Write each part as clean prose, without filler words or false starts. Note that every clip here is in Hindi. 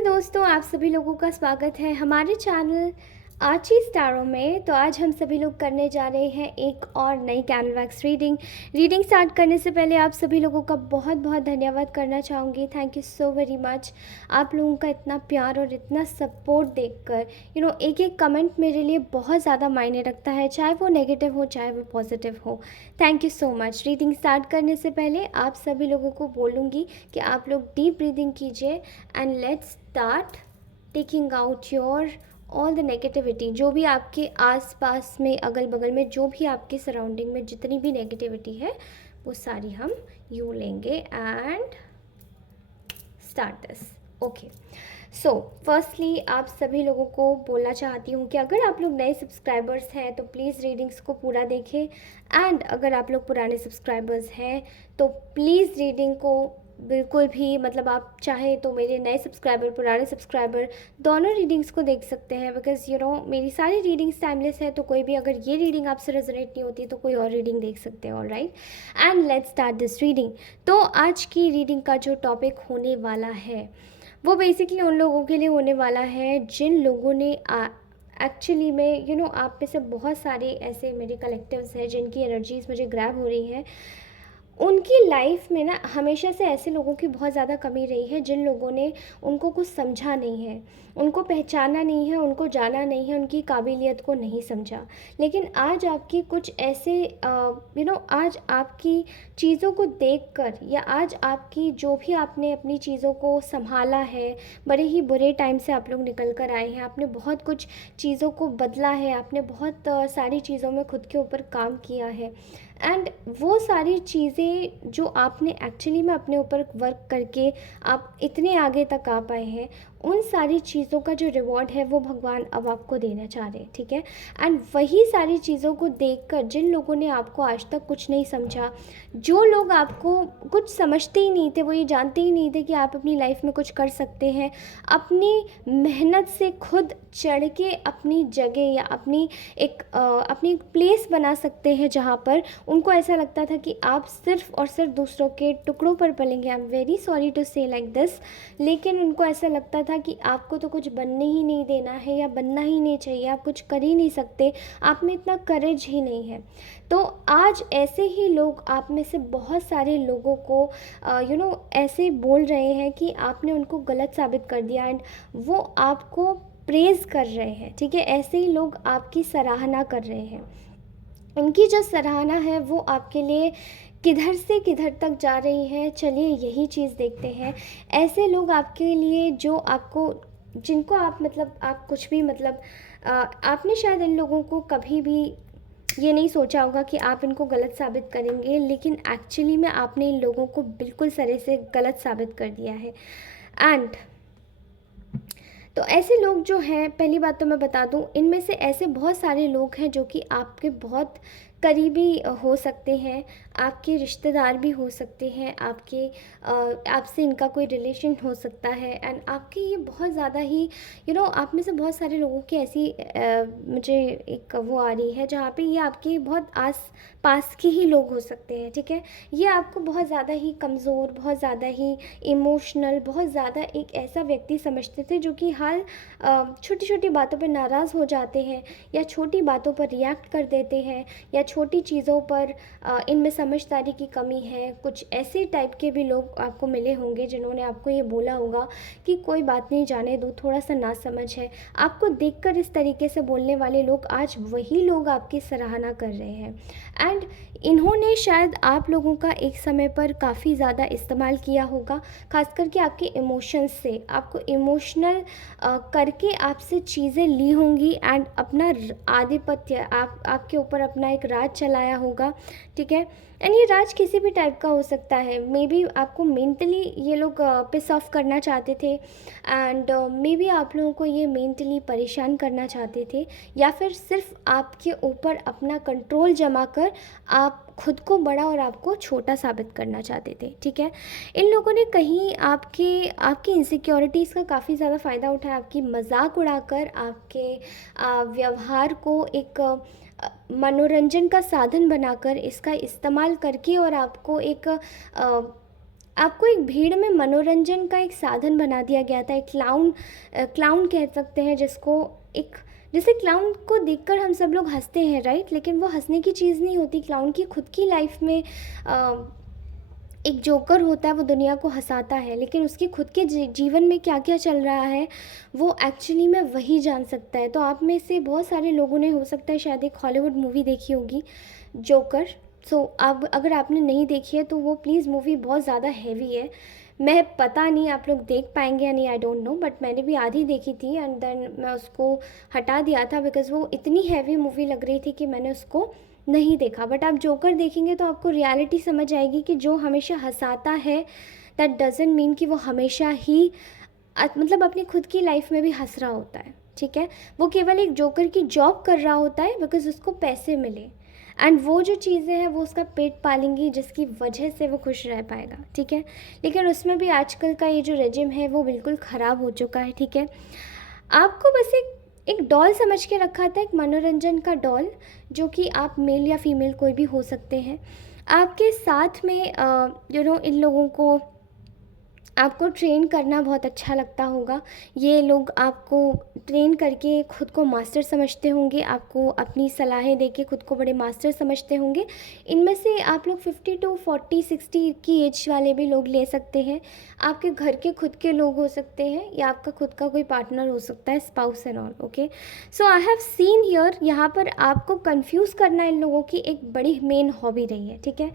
नमस्ते दोस्तों, आप सभी लोगों का स्वागत है हमारे चैनल आची स्टारों में। तो आज हम सभी लोग करने जा रहे हैं एक और नई कैंडल वैक्स रीडिंग स्टार्ट करने से पहले आप सभी लोगों का बहुत बहुत धन्यवाद करना चाहूँगी। Thank you so very much. आप लोगों का इतना प्यार और इतना सपोर्ट देखकर एक एक कमेंट मेरे लिए बहुत ज़्यादा मायने रखता है, चाहे वो नेगेटिव हो चाहे वो पॉजिटिव हो। Thank you so much. Reading start करने से पहले आप सभी लोगों को बोलूँगी कि आप लोग डीप ब्रीदिंग कीजिए and let's start taking out your all the negativity. जो भी आपके आसपास में, अगल बगल में, जो भी आपके सराउंडिंग में जितनी भी नेगेटिविटी है वो सारी हम यूँ लेंगे and start this. Okay, so firstly आप सभी लोगों को बोलना चाहती हूँ कि अगर आप लोग नए सब्सक्राइबर्स हैं तो प्लीज़ रीडिंग्स को पूरा देखें, एंड अगर आप लोग पुराने सब्सक्राइबर्स हैं तो प्लीज़ रीडिंग को बिल्कुल भी, मतलब आप चाहे तो मेरे नए सब्सक्राइबर, पुराने सब्सक्राइबर दोनों रीडिंग्स को देख सकते हैं, बिकॉज मेरी सारी रीडिंग्स टाइमलेस है। तो कोई भी अगर ये रीडिंग आपसे रेजोनेट नहीं होती तो कोई और रीडिंग देख सकते हैं। Alright, and let's start this reading. तो आज की रीडिंग का जो टॉपिक होने वाला है वो बेसिकली उन लोगों के लिए होने वाला है जिन लोगों ने एक्चुअली में आप में से बहुत सारे ऐसे मेरे कलेक्टिव्स हैं जिनकी एनर्जीज मुझे ग्रैब हो रही हैं। उनकी लाइफ में ना हमेशा से ऐसे लोगों की बहुत ज़्यादा कमी रही है जिन लोगों ने उनको कुछ समझा नहीं है, उनको पहचाना नहीं है, उनको जाना नहीं है, उनकी काबिलियत को नहीं समझा। लेकिन आज आपकी कुछ ऐसे आज आपकी चीज़ों को देखकर, या आज आपकी जो भी आपने अपनी चीज़ों को संभाला है, बड़े ही बुरे टाइम से आप लोग निकल कर आए हैं, आपने बहुत कुछ चीज़ों को बदला है, आपने बहुत सारी चीज़ों में खुद के ऊपर काम किया है, एंड वो सारी चीज़ें जो आपने एक्चुअली में अपने ऊपर वर्क करके आप इतने आगे तक आ पाए हैं, उन सारी चीज़ों का जो रिवॉर्ड है वो भगवान अब आपको देना चाह रहे हैं। ठीक है, एंड वही सारी चीज़ों को देखकर जिन लोगों ने आपको आज तक कुछ नहीं समझा, जो लोग आपको कुछ समझते ही नहीं थे, वो ये जानते ही नहीं थे कि आप अपनी लाइफ में कुछ कर सकते हैं, अपनी मेहनत से खुद चढ़ के अपनी जगह या अपनी प्लेस बना सकते हैं जहाँ पर उनको ऐसा लगता था कि आप सिर्फ और सिर्फ दूसरों के टुकड़ों पर पलेंगे। I am very sorry to say like this, लेकिन उनको ऐसा लगता था कि आपको तो कुछ बनने ही नहीं देना है या बनना ही नहीं चाहिए, आप कुछ कर ही नहीं सकते, आप में इतना करेज ही नहीं है। तो आज ऐसे ही लोग आप में से बहुत सारे लोगों को ऐसे बोल रहे हैं कि आपने उनको गलत साबित कर दिया, एंड वो आपको प्रेज़ कर रहे हैं। ठीक है, ऐसे ही लोग आपकी सराहना कर रहे हैं। उनकी जो सराहना है वो आपके लिए किधर से किधर तक जा रही है, चलिए यही चीज़ देखते हैं। ऐसे लोग आपके लिए जो आपको, जिनको आप कुछ भी आपने शायद इन लोगों को कभी भी ये नहीं सोचा होगा कि आप इनको गलत साबित करेंगे, लेकिन एक्चुअली में आपने इन लोगों को बिल्कुल सरे से गलत साबित कर दिया है। एंड तो ऐसे लोग जो हैं, पहली बात तो मैं बता दूं, इनमें से ऐसे बहुत सारे लोग हैं जो कि आपके बहुत करीबी हो सकते हैं, आपके रिश्तेदार भी हो सकते हैं, आपसे इनका कोई रिलेशन हो सकता है, एंड आपके ये बहुत ज़्यादा ही आप में से बहुत सारे लोगों की ऐसी मुझे एक वो आ रही है जहाँ पे ये आपके बहुत आस पास के ही लोग हो सकते हैं। ठीक है, ये आपको बहुत ज़्यादा ही कमज़ोर, बहुत ज़्यादा ही इमोशनल, बहुत ज़्यादा एक ऐसा व्यक्ति समझते थे जो कि हाल छोटी छोटी बातों पर नाराज़ हो जाते हैं, या छोटी बातों पर रिएक्ट कर देते हैं, या छोटी चीज़ों पर इनमें समझदारी की कमी है। कुछ ऐसे टाइप के भी लोग आपको मिले होंगे जिन्होंने आपको ये बोला होगा कि कोई बात नहीं, जाने दो, थोड़ा सा नासमझ है। आपको देखकर इस तरीके से बोलने वाले लोग आज वही लोग आपकी सराहना कर रहे हैं, एंड इन्होंने शायद आप लोगों का एक समय पर काफ़ी ज़्यादा इस्तेमाल किया होगा, खास करके आपके इमोशंस से, आपको इमोशनल करके आपसे चीज़ें ली होंगी, एंड अपना आधिपत्य, आपके ऊपर अपना एक राज चलाया होगा। ठीक है, एंड ये राज किसी भी टाइप का हो सकता है। मे बी आपको मेंटली ये लोग पिस ऑफ करना चाहते थे, एंड मे बी आप लोगों को ये मेंटली परेशान करना चाहते थे, या फिर सिर्फ आपके ऊपर अपना कंट्रोल जमा कर आप खुद को बड़ा और आपको छोटा साबित करना चाहते थे। ठीक है, इन लोगों ने कहीं आपकी इनसिक्योरिटीज़ का काफ़ी ज़्यादा फ़ायदा उठाया, आपकी मजाक उड़ाकर, आपके व्यवहार को एक मनोरंजन का साधन बनाकर, इसका इस्तेमाल करके, और आपको एक आपको एक भीड़ में मनोरंजन का एक साधन बना दिया गया था, एक क्लाउन कह सकते हैं जिसको। एक जैसे क्लाउन को देखकर हम सब लोग हंसते हैं, राइट, लेकिन वो हंसने की चीज़ नहीं होती। क्लाउन की खुद की लाइफ में एक जोकर होता है, वो दुनिया को हंसाता है, लेकिन उसकी खुद के जीवन में क्या क्या चल रहा है वो एक्चुअली में वही जान सकता है। तो आप में से बहुत सारे लोगों ने हो सकता है शायद एक हॉलीवुड मूवी देखी होगी, जोकर। सो अब अगर आपने नहीं देखी है तो वो प्लीज़, मूवी बहुत ज़्यादा हैवी है। मैं पता नहीं आप लोग देख पाएंगे या नहीं, आई डोंट नो, बट मैंने भी आधी देखी थी एंड देन मैं उसको हटा दिया था बिकॉज़ वो इतनी हैवी मूवी लग रही थी कि मैंने उसको नहीं देखा। बट आप जोकर देखेंगे तो आपको रियलिटी समझ आएगी कि जो हमेशा हंसाता है दैट डजंट मीन कि वो हमेशा ही मतलब अपनी खुद की लाइफ में भी हंस रहा होता है, ठीक है। वो केवल एक जोकर की जॉब कर रहा होता है बिकॉज उसको पैसे मिले, एंड वो जो चीज़ें हैं वो उसका पेट पालेंगी जिसकी वजह से वो खुश रह पाएगा, ठीक है। लेकिन उसमें भी आजकल का ये जो रेजिम है वो बिल्कुल ख़राब हो चुका है, ठीक है। आपको बस एक एक डॉल समझ के रखा था, एक मनोरंजन का डॉल, जो कि आप मेल या फीमेल कोई भी हो सकते हैं। आपके साथ में इन लोगों को आपको ट्रेन करना बहुत अच्छा लगता होगा। ये लोग आपको ट्रेन करके खुद को मास्टर समझते होंगे, आपको अपनी सलाहें देके खुद को बड़े मास्टर समझते होंगे। इनमें से आप लोग 50 टू 40 60 की एज वाले भी लोग ले सकते हैं। आपके घर के खुद के लोग हो सकते हैं या आपका खुद का कोई पार्टनर हो सकता है, spouse and all, okay. So I have seen here, यहाँ पर आपको कंफ्यूज करना इन लोगों की एक बड़ी मेन हॉबी रही है, ठीक है।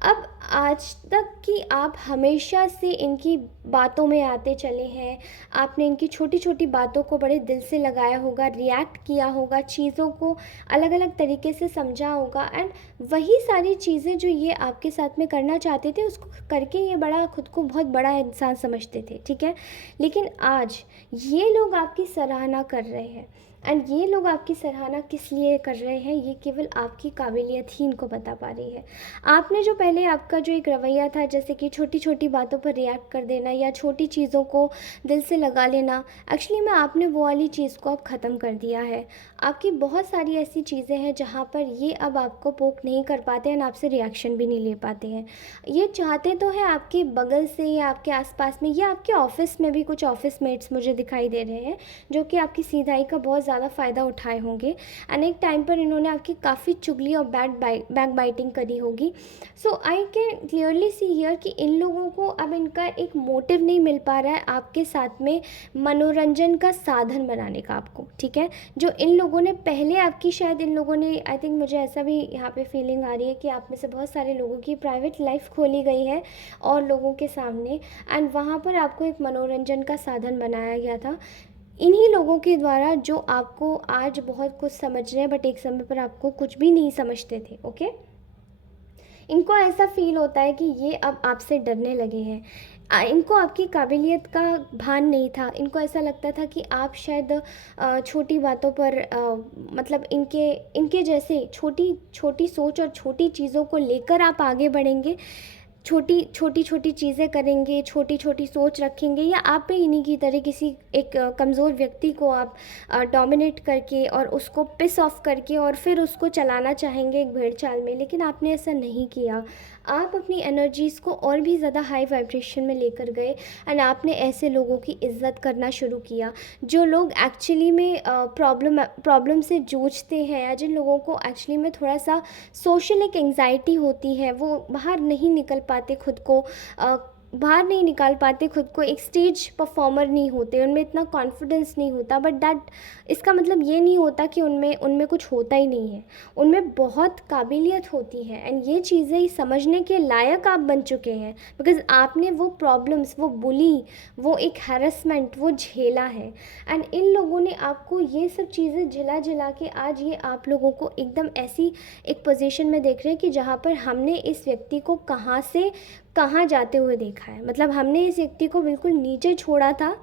अब आज तक कि आप हमेशा से इनकी बातों में आते चले हैं, आपने इनकी छोटी छोटी बातों को बड़े दिल से लगाया होगा, रिएक्ट किया होगा, चीज़ों को अलग अलग तरीके से समझा होगा, एंड वही सारी चीज़ें जो ये आपके साथ में करना चाहते थे उसको करके ये बड़ा खुद को बहुत बड़ा इंसान समझते थे, ठीक है। लेकिन आज ये लोग आपकी सराहना कर रहे हैं, एंड ये लोग आपकी सराहना किस लिए कर रहे हैं ये केवल आपकी काबिलियत ही इनको बता पा रही है। आपने जो पहले आपका जो एक रवैया था, जैसे कि छोटी छोटी बातों पर रिएक्ट कर देना या छोटी चीज़ों को दिल से लगा लेना, एक्चुअली में आपने वो वाली चीज़ को अब ख़त्म कर दिया है। आपकी बहुत सारी ऐसी चीज़ें हैं जहाँ पर ये अब आपको पोक नहीं कर पाते हैं, आपसे रिएक्शन भी नहीं ले पाते हैं। ये चाहते तो है आपके बगल से या आपके आसपास में या आपके ऑफिस में भी कुछ ऑफिस मेट्स मुझे दिखाई दे रहे हैं जो कि आपकी सीधाई का बहुत ज़्यादा फ़ायदा उठाए होंगे, एंड एक टाइम पर इन्होंने आपकी काफ़ी चुगली और बैक बाइटिंग करी होगी। So I can clearly see here कि इन लोगों को अब इनका एक मोटिव नहीं मिल पा रहा है आपके साथ में मनोरंजन का साधन बनाने का आपको, ठीक है। जो इन लोगों ने पहले आपकी, शायद इन लोगों ने, आई थिंक मुझे ऐसा भी यहाँ पे फीलिंग आ रही है कि आप में से बहुत सारे लोगों की प्राइवेट लाइफ खोली गई है और लोगों के सामने, एंड वहाँ पर आपको एक मनोरंजन का साधन बनाया गया था इन्हीं लोगों के द्वारा जो आपको आज बहुत कुछ समझ रहे हैं बट एक समय पर आपको कुछ भी नहीं समझते थे, ओके। इनको ऐसा फील होता है कि ये अब आपसे डरने लगे हैं। इनको आपकी काबिलियत का भान नहीं था। इनको ऐसा लगता था कि आप शायद छोटी बातों पर मतलब इनके इनके जैसे छोटी छोटी सोच और छोटी चीज़ों को लेकर आप आगे बढ़ेंगे, छोटी छोटी छोटी चीज़ें करेंगे, छोटी छोटी सोच रखेंगे, या आप भी इन्हीं की तरह किसी एक कमज़ोर व्यक्ति को आप डोमिनेट करके और उसको पिस ऑफ करके और फिर उसको चलाना चाहेंगे एक भेड़ चाल में। लेकिन आपने ऐसा नहीं किया। आप अपनी एनर्जीज़ को और भी ज़्यादा हाई वाइब्रेशन में लेकर गए एंड आपने ऐसे लोगों की इज़्ज़त करना शुरू किया जो लोग एक्चुअली में प्रॉब्लम से जूझते हैं, या जिन लोगों को एक्चुअली में थोड़ा सा सोशल एक एंग्जाइटी होती है, वो बाहर नहीं निकल पाते खुद को, बाहर नहीं निकाल पाते खुद को, एक स्टेज परफॉर्मर नहीं होते, उनमें इतना कॉन्फिडेंस नहीं होता। बट दैट, इसका मतलब ये नहीं होता कि उनमें उनमें कुछ होता ही नहीं है। उनमें बहुत काबिलियत होती है एंड ये चीज़ें समझने के लायक आप बन चुके हैं बिकॉज़ आपने वो प्रॉब्लम्स, वो बुली, वो एक हैरेसमेंट वो झेला है। एंड इन लोगों ने आपको ये सब चीज़ें झिला झिला के आज ये आप लोगों को एकदम ऐसी एक पोजीशन में देख रहे हैं कि जहाँ पर हमने इस व्यक्ति को कहाँ से कहाँ जाते हुए देखा है। मतलब हमने इस व्यक्ति को बिल्कुल नीचे छोड़ा था।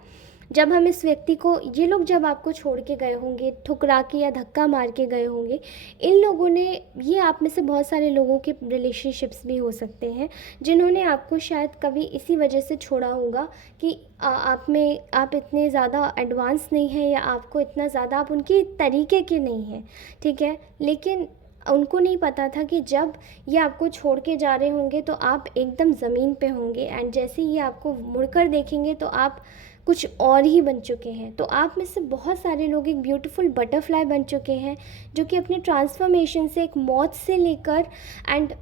जब हम इस व्यक्ति को, ये लोग जब आपको छोड़ के गए होंगे, ठुकरा के या धक्का मार के गए होंगे, इन लोगों ने, ये आप में से बहुत सारे लोगों के रिलेशनशिप्स भी हो सकते हैं जिन्होंने आपको शायद कभी इसी वजह से छोड़ा होगा कि आप इतने ज़्यादा एडवांस नहीं हैं या आपको इतना ज़्यादा आप उनकी तरीके के नहीं हैं, ठीक है। लेकिन उनको नहीं पता था कि जब ये आपको छोड़ के जा रहे होंगे तो आप एकदम ज़मीन पे होंगे, एंड जैसे ही ये आपको मुड़कर देखेंगे तो आप कुछ और ही बन चुके हैं। तो आप में से बहुत सारे लोग एक ब्यूटीफुल बटरफ्लाई बन चुके हैं, जो कि अपने ट्रांसफॉर्मेशन से, एक मौत से लेकर, एंड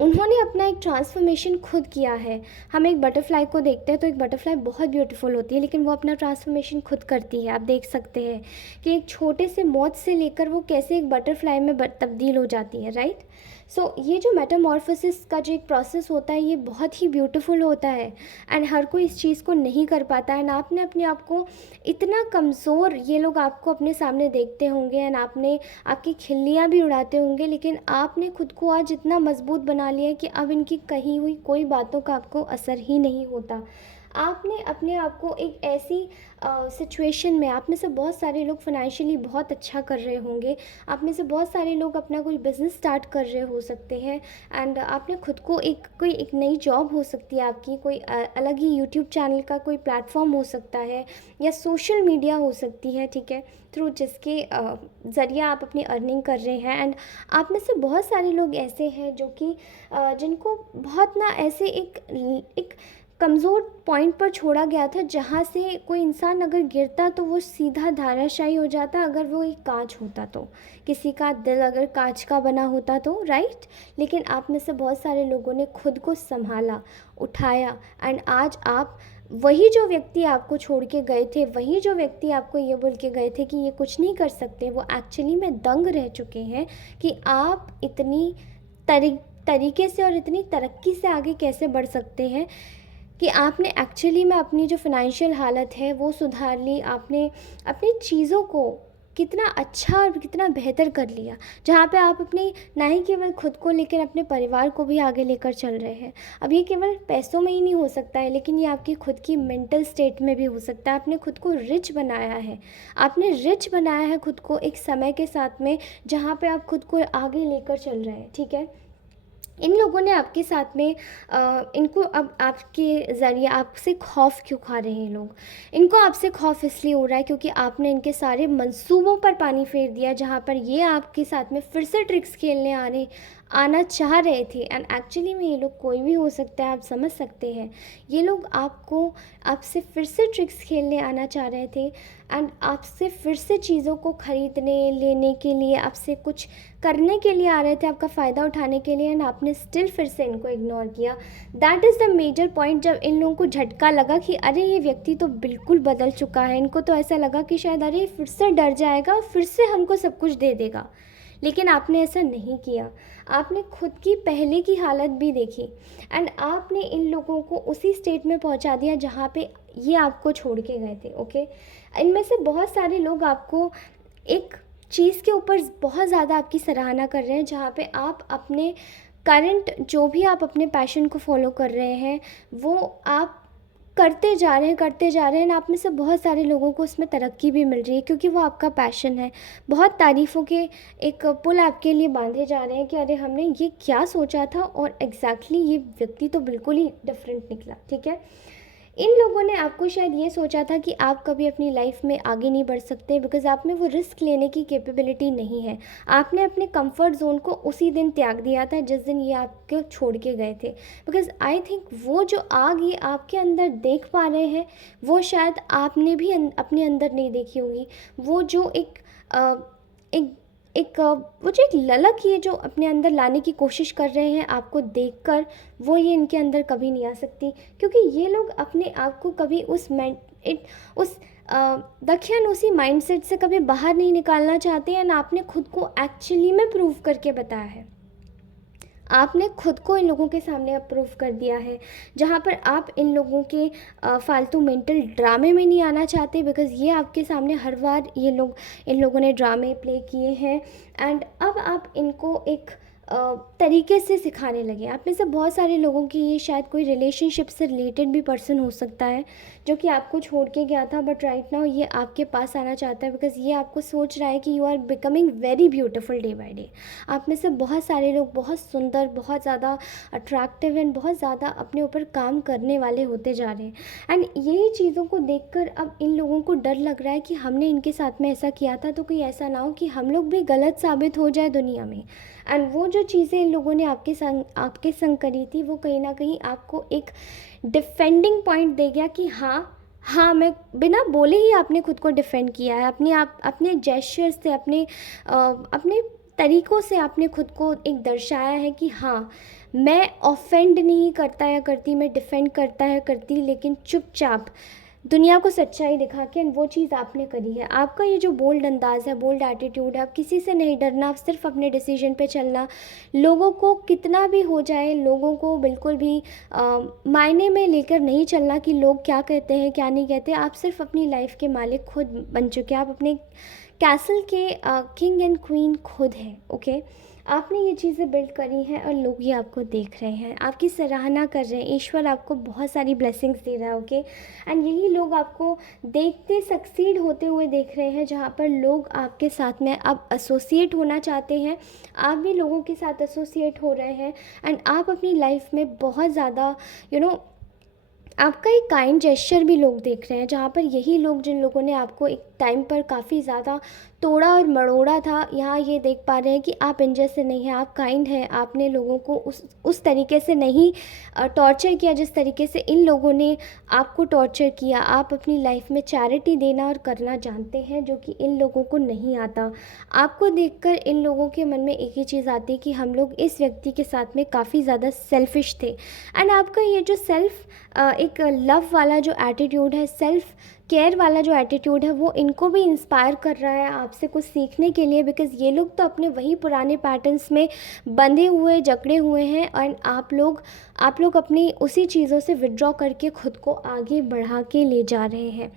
उन्होंने अपना एक ट्रांसफॉर्मेशन खुद किया है। हम एक बटरफ्लाई को देखते हैं तो एक बटरफ्लाई बहुत ब्यूटीफुल होती है, लेकिन वो अपना ट्रांसफॉर्मेशन खुद करती है। आप देख सकते हैं कि एक छोटे से मौत से लेकर वो कैसे एक बटरफ्लाई में तब्दील हो जाती है, राइट। सो ये जो मेटामॉर्फोसिस का जो एक प्रोसेस होता है ये बहुत ही ब्यूटीफुल होता है, एंड हर कोई इस चीज़ को नहीं कर पाता है। एंड आपने अपने आप को इतना कमज़ोर, ये लोग आपको अपने सामने देखते होंगे एंड आपने आपकी खिल्लियाँ भी उड़ाते होंगे, लेकिन आपने खुद को आज इतना मजबूत बना लिया है कि अब इनकी कही हुई कोई बातों का आपको असर ही नहीं होता। आपने अपने आप को एक ऐसी सिचुएशन में, आप में से बहुत सारे लोग फाइनेंशियली बहुत अच्छा कर रहे होंगे, आप में से बहुत सारे लोग अपना कोई बिज़नेस स्टार्ट कर रहे हो सकते हैं, एंड आपने खुद को एक नई जॉब हो सकती है आपकी, कोई अलग ही यूट्यूब चैनल का कोई प्लेटफॉर्म हो सकता है, या सोशल मीडिया हो सकती है, ठीक है, थ्रू जिसके ज़रिए आप अपनी अर्निंग कर रहे हैं। एंड आप में से बहुत सारे लोग ऐसे हैं जो कि जिनको बहुत ना ऐसे एक कमज़ोर पॉइंट पर छोड़ा गया था, जहाँ से कोई इंसान अगर गिरता तो वो सीधा धाराशायी हो जाता, अगर वो एक कांच होता तो, किसी का दिल अगर कांच का बना होता तो, राइट। लेकिन आप में से बहुत सारे लोगों ने खुद को संभाला, उठाया, एंड आज आप वही जो व्यक्ति आपको छोड़ के गए थे, वही जो व्यक्ति आपको ये बोल के गए थे कि ये कुछ नहीं कर सकते, वो एक्चुअली में दंग रह चुके हैं कि आप इतनी तरीके से और इतनी तरक्की से आगे कैसे बढ़ सकते हैं, कि आपने एक्चुअली में अपनी जो फाइनेंशियल हालत है वो सुधार ली, आपने अपनी चीज़ों को कितना अच्छा और कितना बेहतर कर लिया, जहाँ पे आप अपनी ना ही केवल खुद को लेकिन अपने परिवार को भी आगे लेकर चल रहे हैं। अब ये केवल पैसों में ही नहीं हो सकता है, लेकिन ये आपकी खुद की मेंटल स्टेट में भी हो सकता है। आपने खुद को रिच बनाया है, आपने रिच बनाया है खुद को एक समय के साथ में, जहाँ पे आप खुद को आगे लेकर चल रहे हैं, ठीक है। इन लोगों ने आपके साथ में इनको अब आपके ज़रिए आपसे खौफ क्यों खा रहे हैं लोग, इनको आपसे खौफ इसलिए हो रहा है क्योंकि आपने इनके सारे मंसूबों पर पानी फेर दिया, जहाँ पर ये आपके साथ में फिर से ट्रिक्स खेलने आना चाह रहे थे। एंड एक्चुअली में ये लोग कोई भी हो सकता है, आप समझ सकते हैं। ये लोग आपसे फिर से ट्रिक्स खेलने आना चाह रहे थे, एंड आपसे फिर से चीज़ों को ख़रीदने लेने के लिए, आपसे कुछ करने के लिए आ रहे थे, आपका फ़ायदा उठाने के लिए, एंड आपने स्टिल फिर से इनको इग्नोर किया। That is the major point. जब इन लोगों को झटका लगा कि अरे ये व्यक्ति तो बिल्कुल बदल चुका है, इनको तो ऐसा लगा कि शायद अरे फिर से डर जाएगा और फिर से हमको सब कुछ दे देगा, लेकिन आपने ऐसा नहीं किया। आपने खुद की पहले की हालत भी देखी, एंड आपने इन लोगों को उसी स्टेट में पहुंचा दिया जहाँ पे ये आपको छोड़ के गए थे, ओके। इनमें से बहुत सारे लोग आपको एक चीज़ के ऊपर बहुत ज़्यादा आपकी सराहना कर रहे हैं, जहाँ पे आप अपने करंट जो भी आप अपने पैशन को फॉलो कर रहे हैं वो आप करते जा रहे हैं, एंड आप में से बहुत सारे लोगों को उसमें तरक्की भी मिल रही है, क्योंकि वो आपका पैशन है। बहुत तारीफ़ों के एक पुल आपके लिए बांधे जा रहे हैं कि अरे हमने ये क्या सोचा था, और एग्जैक्टली ये व्यक्ति तो बिल्कुल ही डिफरेंट निकला, ठीक है। इन लोगों ने आपको शायद ये सोचा था कि आप कभी अपनी लाइफ में आगे नहीं बढ़ सकते, बिकॉज़ आप में वो रिस्क लेने की कैपेबिलिटी नहीं है। आपने अपने कंफर्ट जोन को उसी दिन त्याग दिया था जिस दिन ये आपको छोड़ के गए थे, बिकॉज़ आई थिंक वो जो आग ये आपके अंदर देख पा रहे हैं वो शायद आपने भी अपने अंदर नहीं देखी होगी। वो जो एक वो जो एक ललक ये जो अपने अंदर लाने की कोशिश कर रहे हैं आपको देखकर, वो ये इनके अंदर कभी नहीं आ सकती, क्योंकि ये लोग अपने आप को कभी उस दकियानूसी माइंडसेट से कभी बाहर नहीं निकालना चाहते हैं। ना आपने खुद को एक्चुअली में प्रूव करके बताया है, आपने खुद को इन लोगों के सामने अप्रूव कर दिया है, जहाँ पर आप इन लोगों के फालतू मेंटल ड्रामे में नहीं आना चाहते, बिकॉज़ ये आपके सामने हर बार इन लोगों ने ड्रामे प्ले किए हैं। एंड अब आप इनको एक तरीके से सिखाने लगे। आप में से बहुत सारे लोगों की ये शायद कोई रिलेशनशिप से रिलेटेड भी पर्सन हो सकता है जो कि आपको छोड़ के गया था, बट राइट नाउ ये आपके पास आना चाहता है बिकॉज़ ये आपको सोच रहा है कि you are becoming very beautiful day by day. आप में से बहुत सारे लोग बहुत सुंदर, बहुत ज़्यादा अट्रैक्टिव एंड बहुत ज़्यादा अपने ऊपर काम करने वाले होते जा रहे हैं। एंड यही चीज़ों को देखकर अब इन लोगों को डर लग रहा है कि हमने इनके साथ में ऐसा किया था तो कोई ऐसा ना हो कि हम लोग भी गलत साबित हो जाए दुनिया में। एंड वो जो चीज़ें इन लोगों ने आपके संग करी थी वो कहीं ना कहीं आपको एक डिफेंडिंग पॉइंट दे गया कि हाँ, हाँ, मैं बिना बोले ही आपने खुद को डिफेंड किया है, अपने आप अपने जेस्चर से, अपने तरीक़ों से आपने खुद को एक दर्शाया है कि हाँ, मैं ऑफेंड नहीं करता या करती, मैं डिफेंड करता है करती, लेकिन चुपचाप दुनिया को सच्चाई दिखा के। एंड वो चीज़ आपने करी है। आपका ये जो बोल्ड अंदाज़ है, बोल्ड एटीट्यूड है, आप किसी से नहीं डरना, आप सिर्फ अपने डिसीजन पे चलना, लोगों को कितना भी हो जाए, लोगों को बिल्कुल भी मायने में लेकर नहीं चलना कि लोग क्या कहते हैं क्या नहीं कहते। आप सिर्फ अपनी लाइफ के मालिक खुद बन चुके हैं, आप अपने कैसल के किंग एंड क्वीन खुद हैं। ओके, आपने ये चीज़ें बिल्ड करी हैं और लोग ये आपको देख रहे हैं, आपकी सराहना कर रहे हैं, ईश्वर आपको बहुत सारी ब्लेसिंग्स दे रहा है। ओके, एंड यही लोग आपको देखते सक्सीड होते हुए देख रहे हैं, जहाँ पर लोग आपके साथ में अब एसोसिएट होना चाहते हैं, आप भी लोगों के साथ एसोसिएट हो रहे हैं। एंड आप अपनी लाइफ में बहुत ज़्यादा आपका एक काइंड जेस्चर भी लोग देख रहे हैं, जहाँ पर यही लोग जिन लोगों ने आपको एक टाइम पर काफ़ी ज़्यादा तोड़ा और मरोड़ा था, यहाँ ये देख पा रहे हैं कि आप इन जैसे नहीं हैं, आप काइंड हैं, आपने लोगों को उस तरीके से नहीं टॉर्चर किया जिस तरीके से इन लोगों ने आपको टॉर्चर किया। आप अपनी लाइफ में चैरिटी देना और करना जानते हैं, जो कि इन लोगों को नहीं आता। आपको देखकर इन लोगों के मन में एक ही चीज़ आती है कि हम लोग इस व्यक्ति के साथ में काफ़ी ज़्यादा सेल्फिश थे। एंड आपका ये जो एक लव वाला जो एटीट्यूड है, सेल्फ केयर वाला जो एटीट्यूड है, वो इनको भी इंस्पायर कर रहा है आपसे कुछ सीखने के लिए, बिकॉज़ ये लोग तो अपने वही पुराने पैटर्न्स में बंधे हुए, जकड़े हुए हैं। और आप लोग अपनी उसी चीज़ों से विड्रॉ करके खुद को आगे बढ़ा के ले जा रहे हैं।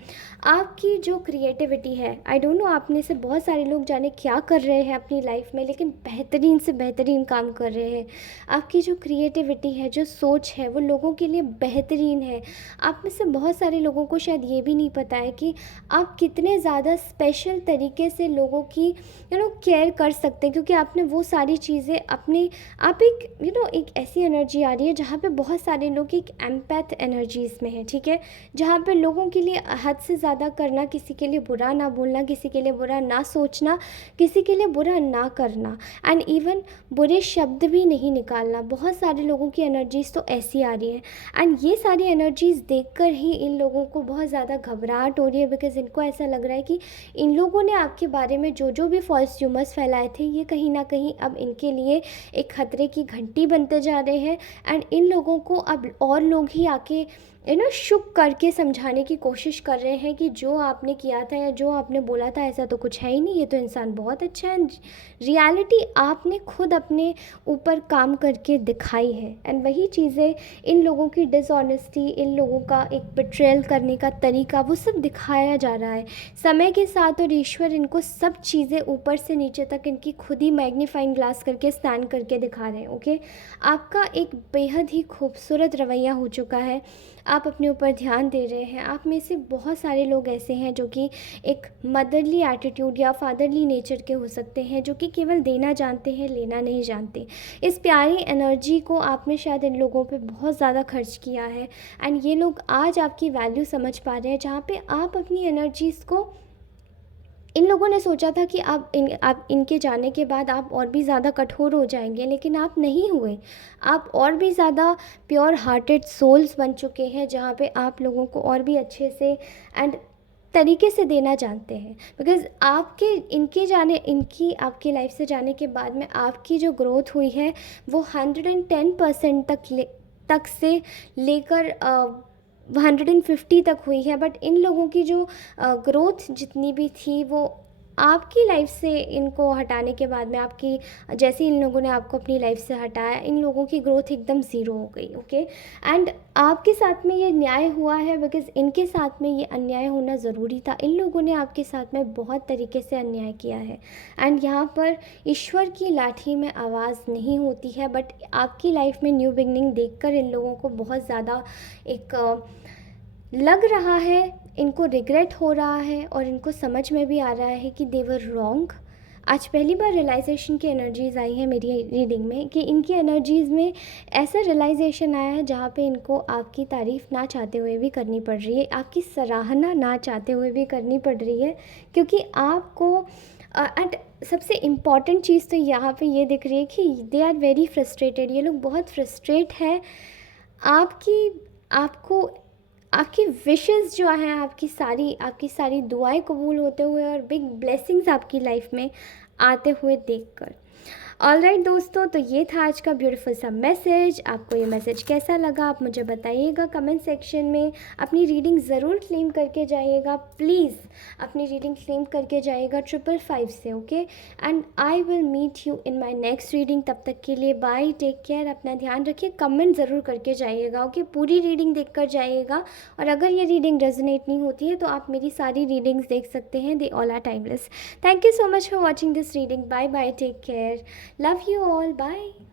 आपकी जो क्रिएटिविटी है, आई डोंट नो आप में से बहुत सारे लोग जाने क्या कर रहे हैं अपनी लाइफ में, लेकिन बेहतरीन से बेहतरीन काम कर रहे हैं। आपकी जो क्रिएटिविटी है, जो सोच है, वो लोगों के लिए बेहतरीन है। आप में से बहुत सारे लोगों को शायद ये भी नहीं पता है कि आप कितने ज़्यादा स्पेशल तरीके से लोगों की केयर कर सकते हैं, क्योंकि आपने वो सारी चीज़ें अपने आप एक ऐसी एनर्जी आ रही है जहाँ पे बहुत सारे लोग एक एम्पैथ एनर्जीज़ में है, ठीक है, जहाँ पे लोगों के लिए हद से ज़्यादा करना, किसी के लिए बुरा ना बोलना, किसी के लिए बुरा ना सोचना, किसी के लिए बुरा ना करना, एंड इवन बुरे शब्द भी नहीं निकालना। बहुत सारे लोगों की एनर्जीज़ तो ऐसी आ रही है। एंड ये सारी एनर्जीज़ देखकर ही इन लोगों को बहुत ज़्यादा घबराहट हो रही है, बिकॉज़ इनको ऐसा लग रहा है कि इन लोगों ने आपके बारे में जो जो भी फॉल्स र्यूमर्स फैलाए थे, ये कहीं ना कहीं अब इनके लिए एक खतरे की घंटी बनते जा रहे हैं। एंड इन लोगों को अब और लोग ही आके शुक करके समझाने की कोशिश कर रहे हैं कि जो आपने किया था या जो आपने बोला था ऐसा तो कुछ है ही नहीं, ये तो इंसान बहुत अच्छा है। रियलिटी आपने खुद अपने ऊपर काम करके दिखाई है। एंड वही चीज़ें, इन लोगों की डिसऑनेस्टी, इन लोगों का एक बिट्रेयल करने का तरीका, वो सब दिखाया जा रहा है समय के साथ। और ईश्वर इनको सब चीज़ें ऊपर से नीचे तक इनकी खुद ही मैग्नीफाइंग ग्लास करके स्टैंड करके दिखा रहे हैं। ओके, आपका एक बेहद ही खूबसूरत रवैया हो चुका है, आप अपने ऊपर ध्यान दे रहे हैं। आप में से बहुत सारे लोग ऐसे हैं जो कि एक मदरली एटीट्यूड या फादरली नेचर के हो सकते हैं, जो कि केवल देना जानते हैं, लेना नहीं जानते। इस प्यारी एनर्जी को आपने शायद इन लोगों पे बहुत ज़्यादा खर्च किया है, एंड ये लोग आज आपकी वैल्यू समझ पा रहे हैं, जहाँ पे आप अपनी एनर्जीज़ को, इन लोगों ने सोचा था कि आप इनके जाने के बाद आप और भी ज़्यादा कठोर हो जाएंगे, लेकिन आप नहीं हुए। आप और भी ज़्यादा प्योर हार्टेड सोल्स बन चुके हैं, जहाँ पे आप लोगों को और भी अच्छे से एंड तरीके से देना जानते हैं। बिकॉज़ इनकी आपकी लाइफ से जाने के बाद में आपकी जो ग्रोथ हुई है वो 110% तक से लेकर 150 तक हुई है। बट इन लोगों की जो ग्रोथ जितनी भी थी वो आपकी लाइफ से इनको हटाने के बाद में आपकी, जैसे इन लोगों ने आपको अपनी लाइफ से हटाया, इन लोगों की ग्रोथ एकदम ज़ीरो हो गई। ओके, एंड आपके साथ में ये न्याय हुआ है बिकॉज़ इनके साथ में ये अन्याय होना ज़रूरी था। इन लोगों ने आपके साथ में बहुत तरीके से अन्याय किया है एंड यहाँ पर ईश्वर की लाठी में आवाज़ नहीं होती है, बट आपकी लाइफ में न्यू बिगनिंग देखकर इन लोगों को बहुत ज़्यादा एक लग रहा है, इनको रिग्रेट हो रहा है और इनको समझ में भी आ रहा है कि दे वर रॉन्ग। आज पहली बार रियलाइजेशन की एनर्जीज़ आई हैं मेरी रीडिंग में, कि इनकी एनर्जीज़ में ऐसा रियलाइजेशन आया है जहाँ पे इनको आपकी तारीफ़ ना चाहते हुए भी करनी पड़ रही है, आपकी सराहना ना चाहते हुए भी करनी पड़ रही है, क्योंकि आपको एंड सबसे इम्पॉर्टेंट चीज़ तो यहाँ पे ये दिख रही है कि दे आर वेरी फ्रस्ट्रेटेड। ये लोग बहुत फ्रस्ट्रेट है आपकी आपको आपकी विशेस जो हैं, आपकी सारी दुआएं कबूल होते हुए और बिग ब्लेसिंग्स आपकी लाइफ में आते हुए देखकर। ऑलराइट दोस्तों, तो ये था आज का ब्यूटीफुल सा मैसेज। आपको ये मैसेज कैसा लगा आप मुझे बताइएगा कमेंट सेक्शन में। अपनी रीडिंग ज़रूर क्लेम करके जाइएगा, प्लीज़ अपनी रीडिंग क्लेम करके जाइएगा 555 से। Okay, and I will meet you in my next reading. तब तक के लिए बाय, टेक केयर, अपना ध्यान रखिए। कमेंट ज़रूर करके जाइएगा। ओके, पूरी रीडिंग देख कर जाइएगा, और अगर ये रीडिंग रेजोनेट नहीं होती है तो आप मेरी सारी रीडिंग्स देख सकते हैं, they all are timeless. Thank you so much for watching this reading. Bye bye, take care, love you all, bye.